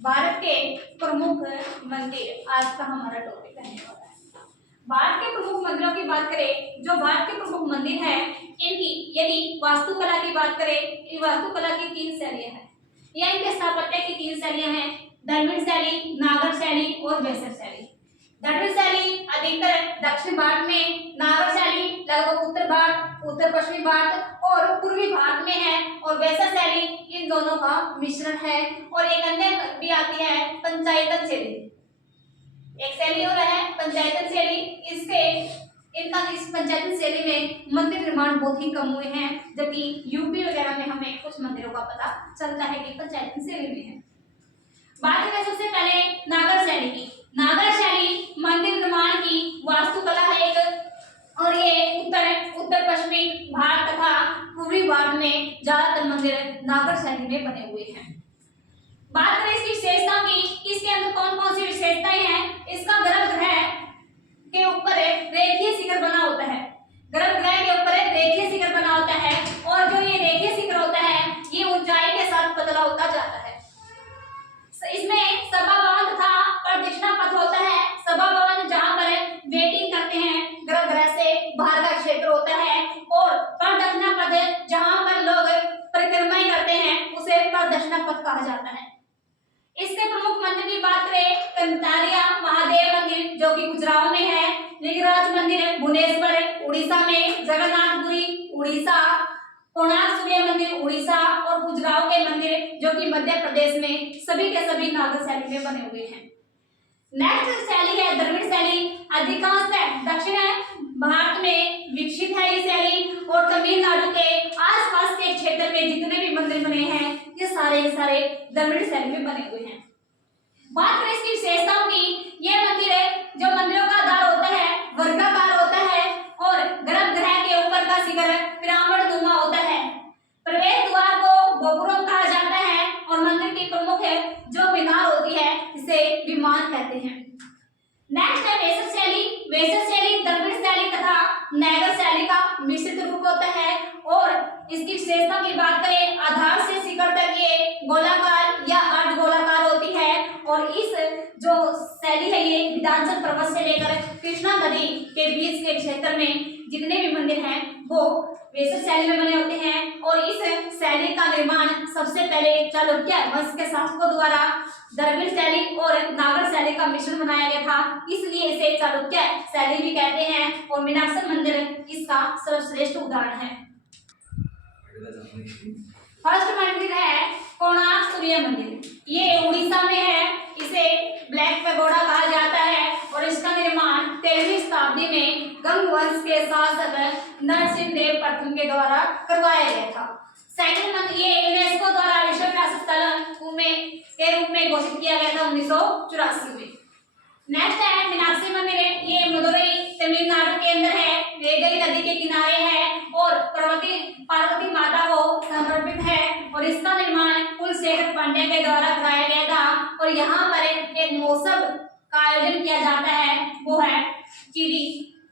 भारत के प्रमुख मंदिर आज का हमारा टॉपिक रहने वाला है। भारत के प्रमुख मंदिरों की बात करें, जो भारत के प्रमुख मंदिर हैं, इनकी यदि वास्तुकला की बात करें, इन वास्तुकला की 3 शैलियां हैं या इनके स्थापत्य की 3 शैलियां हैं: द्रविड़ शैली, नागर शैली और वेसर शैली। द्रविड़ शैली अधिकतर दक्षिण भारत में, नागर शैली लगभग उत्तर भारत, उत्तर पश्चिमी भारत और पूर्वी भारत में है, और वेसर शैली इन दोनों का मिश्रण है। और एक अन्य भी आती है पंचायतन शैली। एक शैली और है पंचायतन शैली। इस पंचायतन शैली में मंदिर निर्माण बहुत ही कम हुए हैं, जबकि यूपी वगैरह में हमें कुछ मंदिरों का पता चलता है कि पंचायतन शैली में है। बात करें सबसे पहले नागर शैली की। नागर शैली मंदिर निर्माण की वास्तुकला है एक, और ये उत्तर पश्चिमी भारत तथा पूर्वी भारत में ज्यादातर मंदिर नागर शैली में बने हुए हैं। बात करें इसकी विशेषता की, इसके अंदर कौन कौन सी विशेषताएं हैं। इसका गर्भगृह के ऊपर रेखीय शिखर बना होता है। गर्भगृह के ऊपर रेखीय शिखर बना होता है, और जो ये रेखीय शिखर होता है ये ऊंचाई के साथ पतला होता जाता है। इसमें सभा भवन तथा प्रदक्षिणा पथ होता है। सभा भवन जहाँ पर वेटिंग करते हैं, गर्भगृह से बाहर का क्षेत्र होता है, और प्रदक्षिणा पथ जहाँ पर लोग परिक्रमा करते हैं उसे प्रदक्षिणा पथ कहा जाता है। इसके प्रमुख मंदिर की बात करें, कंटारिया महादेव मंदिर जो कि गुजरात में है, लिंगराज मंदिर भुवनेश्वर उड़ीसा में, जगन्नाथपुरी उड़ीसा, कोणार्क सूर्य मंदिर उड़ीसा, और गुजरात के मंदिर जो कि मध्य प्रदेश में, सभी के सभी नागर शैली में बने हुए हैं। नेक्स्ट शैली है द्रविड़ शैली। अधिकांशतः दक्षिण भारत में विकसित है ये शैली, और तमिलनाडु के आसपास के क्षेत्र में जितने भी मंदिर बने हैं ये सारे के सारे द्रविड़ शैली में बने हुए हैं। बात करें इसकी विशेषताओं की, ये मंदिर है जो मंदिरों का आधार होता है वर्गाकार होता है, और गर्भगृह के ऊपर का शिखर पिरामिड नुमा होता है। प्रवेश द्वार को गोपुरम कहा जाता है, और मंदिर की प्रमुख जो मीनार होती है इसे विमान कहते हैं। नेक्स्ट है वेसर शैली। वेसर शैली द्रविड़ शैली तथा नागर शैली का मिश्रित रूप होता है, और इसकी विशेषता की बात करें, आधार से शिखर तक ये गोलाकार या अर्धगोलाकार होती है, और इस जो शैली है ये विंध्याचल पर्वत से लेकर कृष्णा नदी के बीच के क्षेत्र में जितने भी मंदिर हैं वो वेसर शैली में बने होते हैं। और इस शैली का निर्माण सबसे पहले चालुक्य वंश के शासकों द्वारा द्रविड़ शैली और नागर शैली का मिश्रण बनाया गया था, इसलिए इसे चालुक्य शैली भी कहते हैं, और मीनाक्षी मंदिर इसका सर्वश्रेष्ठ उदाहरण है। फर्स्ट मंदिर है कोणार्क सूर्य मंदिर। ये उड़ीसा में है, इसे ब्लैक पैगोडा कहा जाता है, और इसका निर्माण 13वीं शताब्दी में गंग वंश के शासक नरसिंह देव प्रथम के द्वारा करवाया गया था। सेकंड मंदिर ये यूनेस्को द्वारा विश्व विरासत स्थल के रूप में घोषित किया गया था 1984 में। नेक्स्ट है मीनाक्षी मंदिर। ये मदुरई तमिलनाडु के अंदर है, वेगई नदी के किनारे है, और पार्वती माता को समर्पित है, और इसका निर्माण कुलशेखर पांड्या के द्वारा कराया गया था। और यहाँ पर एक महोत्सव का आयोजन किया जाता है, वो है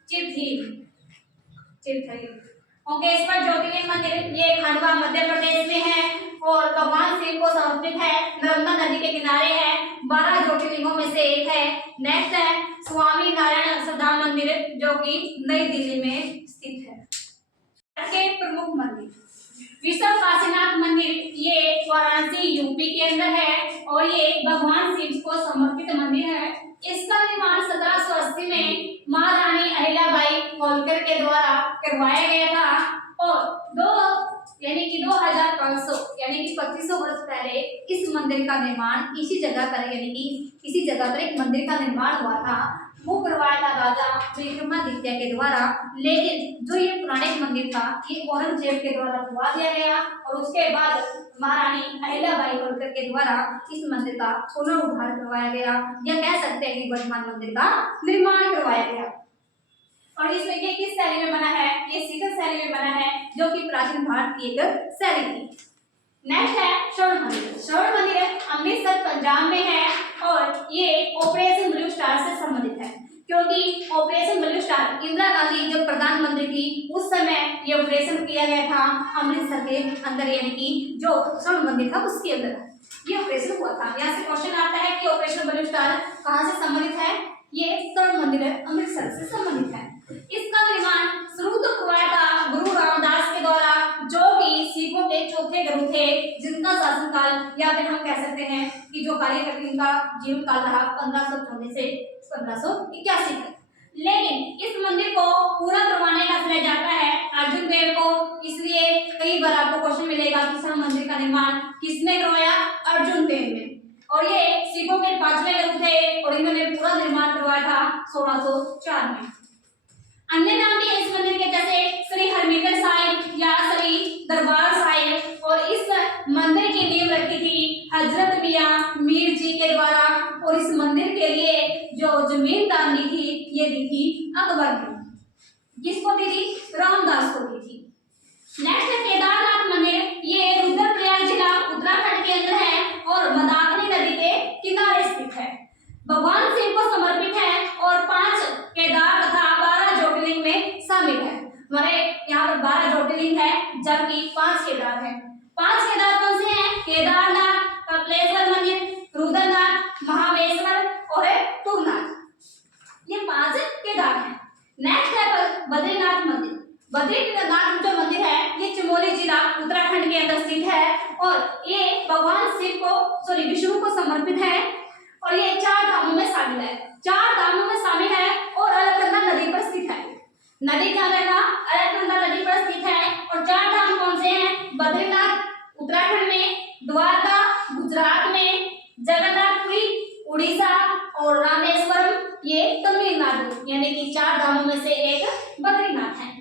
चिरथरी। ओंकेश्वर ज्योतिर्लिंग मंदिर ये खंडवा मध्य प्रदेश में है, और भगवान शिव को समर्पित है, नर्मदा नदी के किनारे है, 12 ज्योतिर्लिंगों में से एक है। नेक्स्ट है स्वामी नारायण श्रद्धा मंदिर जो कि नई दिल्ली में स्थित है। के प्रमुख मंदिर, विश्व काशीनाथ मंदिर ये वाराणसी यूपी के अंदर है, और ये भगवान शिव को समर्पित मंदिर है। इसका निर्माण 1780 में महारानी अहिल्याबाई होलकर के द्वारा करवाया गया था, और 2500 यानी कि 2500 वर्ष पहले इस मंदिर का निर्माण इसी जगह पर यानी कि इसी जगह पर एक मंदिर का निर्माण हुआ था। वो करवाया था राजा विक्रमादित्य के द्वारा, लेकिन जो ये पुराने मंदिर था ये औरंगजेब के द्वारा खुलवा दिया गया, और उसके बाद महारानी अहिल्याबाई होलकर के द्वारा इस मंदिर का पुनरुद्धार करवाया गया, या कह सकते हैं कि वर्तमान मंदिर का निर्माण करवाया गया। और इसमें ये किस शैली में बना है, ये शिखर शैली में बना है, जो कि प्राचीन भारत की एक शैली थी। नेक्स्ट है स्वर्ण मंदिर। स्वर्ण मंदिर अमृतसर पंजाब में है, और ये ऑपरेशन ब्लू स्टार से संबंधित है, क्योंकि operation blue star Indira Gandhi जो प्रधानमंत्री थी उस समय ये ऑपरेशन किया गया था अमृतसर के अंदर, यानी कि जो स्वर्ण मंदिर था उसके अंदर ये ऑपरेशन हुआ था। यहाँ से क्वेश्चन आता है कि ऑपरेशन ब्लू स्टार कहाँ से संबंधित है? ये स्वर्ण मंदिर है, अमृतसर से संबंधित है। इसका निर्माण शुरू तो हुआ था गुरु रामदास के द्वारा, जो कि सिखों के चौथे गुरु थे, जिनका शासनकाल या फिर हम कह सकते हैं कि जो कार्यकर्ता इनका जीवन काल रहा 1514 से 1581 तक। लेकिन इस मंदिर को पूरा करवाने का श्रेय जाता है अर्जुन देव को, इसलिए कई बार आपको क्वेश्चन मिलेगा कि इस मंदिर का निर्माण किसने करवाया? अर्जुन देव ने। और ये सिखों के 5वें गुरु थे और इन्होंने पूरा निर्माण करवाया था 1604 में। अन्य नाम भी है इस मंदिर के, जैसे श्री हरमिंदर साहिब या श्री दरबार साहिब। और इस मंदिर की नींव रखी थी हजरत मियां मीर जी के द्वारा, और इस मंदिर के लिए जो जमीन दान दी थी ये दी थी अकबर ने। किसको दी थी? रामदास को दी थी। नेक्स्ट है केदारनाथ मंदिर। ये रुद्रप्रयाग जिला उत्तराखंड के अंदर है और मंदाकिनी नदी के किनारे स्थित है। भगवान शिव को समर्पित है और 5 केदार तथा 12 ज्योतिर्लिंग में शामिल है। हमारे यहाँ पर 12 ज्योतिर्लिंग है जबकि 5 केदार है। 5 केदार कौन से हैं? केदारनाथ, कपिलेश्वर मंदिर, रुद्रनाथ, महाबलेश्वर और तुंगनाथ। ये 5 केदार हैं। नेक्स्ट है बद्रीनाथ मंदिर। बद्रीनाथ जो मंदिर है ये चमोली जिला उत्तराखंड के अंदर स्थित है और ये भगवान शिव को विष्णु को समर्पित है और ये 4 धामों में शामिल है। 4 धामों में शामिल है और अलकनंदा नदी पर स्थित है। नदी क्या रहेगा? अलकनंदा नदी पर स्थित है। और 4 धाम कौन से हैं? बद्रीनाथ उत्तराखंड में, द्वारका गुजरात में, जगन्नाथपुरी उड़ीसा और रामेश्वरम ये तमिलनाडु, यानी कि 4 धामों में से एक बद्रीनाथ है।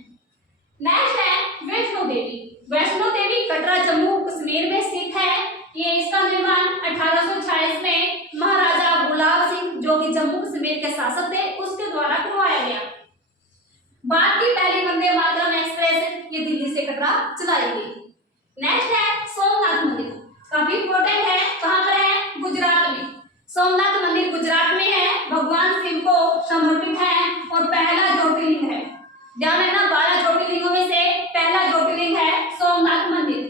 नेक्स्ट है वैष्णो देवी। वैष्णो देवी कटरा जम्मू कश्मीर में स्थित है। ये इसका निर्माण 1846 में महाराजा गुलाब सिंह, जो कि जम्मू कश्मीर के शासक थे, उसके द्वारा करवाया गया। बाद की पहली वंदे मातरम एक्सप्रेस ये दिल्ली से कटरा चलाई गई। नेक्स्ट है सोमनाथ मंदिर। काफी इंपॉर्टेंट है। कहाँ पर है? गुजरात में। सोमनाथ मंदिर गुजरात में है, भगवान शिव को समर्पित है और पहला ज्योतिर्लिंग है। ध्यान रखना, 12 ज्योतिर्लिंगों में से पहला ज्योतिर्लिंग है सोमनाथ मंदिर।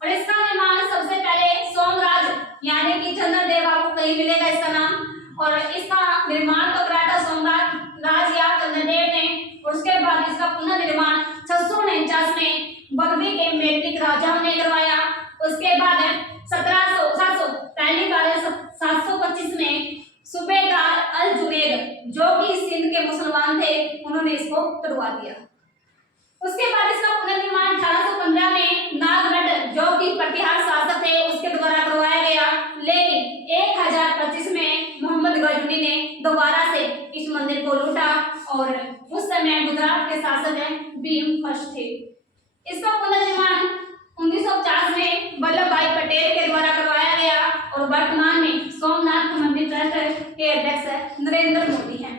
और इसका निर्माण सबसे पहले सोमराज यानी कि चंद्रदेव, आपको कहीं मिलेगा इसका नाम, और इसका निर्माण तो कराया था सोमराज राज या चंद्रदेव ने। और उसके बाद इसका पुनर्निर्माण 649 में बगबी के मेघलिक राजाओं ने करवाया। उसके बाद 725 में सूबेदार अल जुनैद, जो कि सिंध के मुसलमान थे, उन्होंने इसको करवा दिया। उसके बाद इसका पुनर्निर्माण 1815 में नागभट्ट, जो कि प्रतिहार शासक थे, उसके द्वारा करवाया गया। लेकिन 1025 में मोहम्मद गजनी ने दोबारा से इस मंदिर को लूटा और उस समय गुजरात के शासक भीम फर्स्ट थे। इसका पुनर्निर्माण 1950 में वल्लभ भाई पटेल के द्वारा करवाया गया और वर्तमान में सोमनाथ मंदिर ट्रस्ट के अध्यक्ष नरेंद्र मोदी हैं।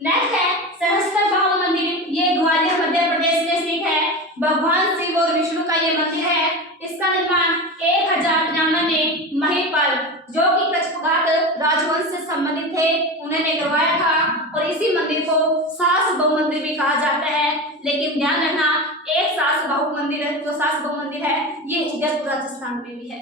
नेक्स्ट है सहस्त्रबाहु मंदिर। ये ग्वालियर मध्य प्रदेश में स्थित है। भगवान शिव और विष्णु का ये मंदिर है। इसका निर्माण 1093 में महिपाल, जो कि कछवात राजवंश से संबंधित थे, उन्होंने करवाया था। और इसी मंदिर को सास बहु मंदिर भी कहा जाता है। लेकिन ध्यान रखना, एक सास बहु मंदिर जो सास बहु मंदिर है ये उदयपुर राजस्थान में भी है।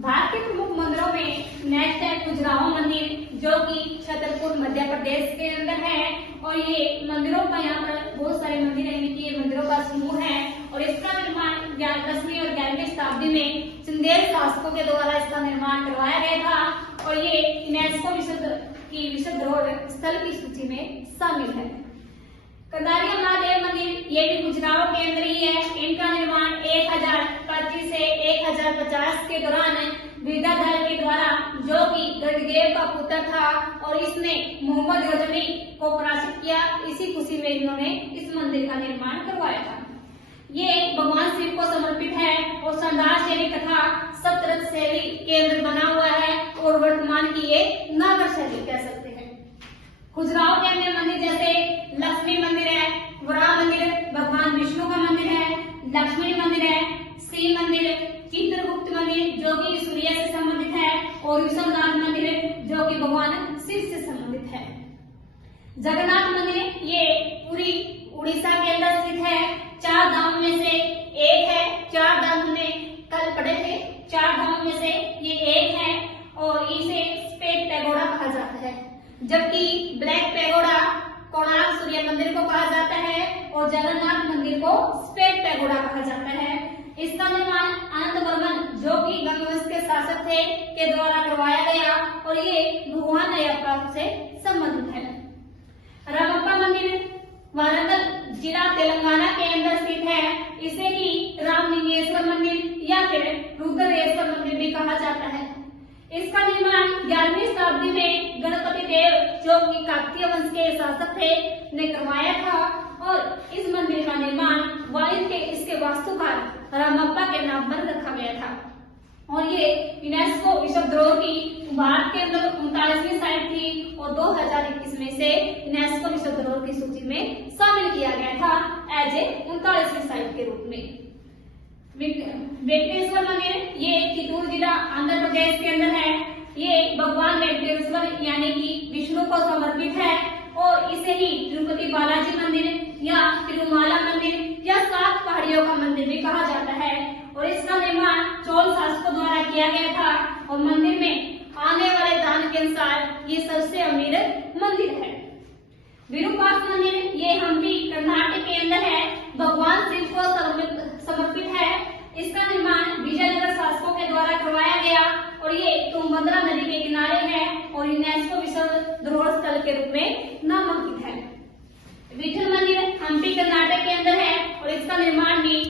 भारत के प्रमुख मंदिरों में नेक्स्ट है खजुराहो मंदिर, जो कि छतरपुर मध्य प्रदेश के अंदर है। और ये मंदिरों का यहाँ पर बहुत सारे मंदिर हैं, ये मंदिरों का समूह है। और इसका निर्माण 10वीं और 11वीं शताब्दी में चंदेल शासकों के द्वारा इसका निर्माण करवाया गया था। और ये यूनेस्को विश्व धरोहर स्थल की सूची में शामिल है। कंदारिया महादेव मंदिर ये भी खजुराहो के अंदर ही है। इनका निर्माण 1025 से 1050 के दौरान विद्याधर के द्वारा, जो कि गढ़देव का पुत्र था, और इसने मोहम्मद गजनी को पराजित किया। इसी खुशी में इन्होंने इस मंदिर का निर्माण करवाया था। ये भगवान शिव को समर्पित है और शानदार शैली तथा सप्तरथ शैली के अंदर बना हुआ है और वर्तमान की ये नागर शैली कह सकते हैं। खजुराहो के अन्य मंदिर जैसे लक्ष्मी मंदिर है, वराह मंदिर भगवान विष्णु का मंदिर है, लक्ष्मी मंदिर है, श्री मंदिर, चित्रगुप्त मंदिर जो कि सूर्य से संबंधित है, और विश्वनाथ मंदिर जो कि भगवान शिव से संबंधित है। जगन्नाथ मंदिर ये पूरी उड़ीसा के अंदर स्थित है। 4 धाम में से एक है। 4 धाम हमने कल पढ़े आनंदवर्मन जो कि गंग वंश के शासक थे के द्वारा करवाया गया और ये भगवान अयप्पा से संबंधित है। रामप्पा मंदिर वारंगल जिला तेलंगाना के अंदर स्थित है। इसे ही रामलिंगेश्वर मंदिर या फिर रुद्रेश्वर मंदिर भी कहा जाता है। इसका निर्माण 11वीं शताब्दी में गणपति देव जो कि काकतीय वंश के शासक थे ने करवाया था और इस मंदिर का निर्माण इसके वास्तुकार रामप्पा के नाम पर रखा गया था और ये यूनेस्को विश्व धरोहर की भारत के अंदर 39वीं साइट थी और 2021 में से यूनेस्को विश्व धरोहर की सूची में शामिल किया गया था एज ए 39वीं साइट के रूप में। वेंकटेश्वर मंदिर ये चित्तूर जिला आंध्र प्रदेश के अंदर है। ये भगवान वेंकटेश्वर यानी कि विष्णु को समर्पित है और इसे ही तिरुपति बालाजी मंदिर या तिरुमाला मंदिर या 7 पहाड़ियों का मंदिर भी कहा जाता है और इसका निर्माण चोल शासकों द्वारा किया गया था और मंदिर में आने वाले दान के अनुसार ये सबसे अमीर मंदिर है। विरूपाक्ष मंदिर ये हम्पी कर्नाटक के अंदर है। भगवान शिव को समर्पित है। इसका निर्माण विजयनगर शासकों के द्वारा करवाया गया और ये तुंगभद्रा नदी के किनारे है और यूनेस्को विश्व धरोहर स्थल के रूप में नामांकित है। विठल मंदिर हम्पी कर्नाटक के अंदर है और इसका निर्माण भी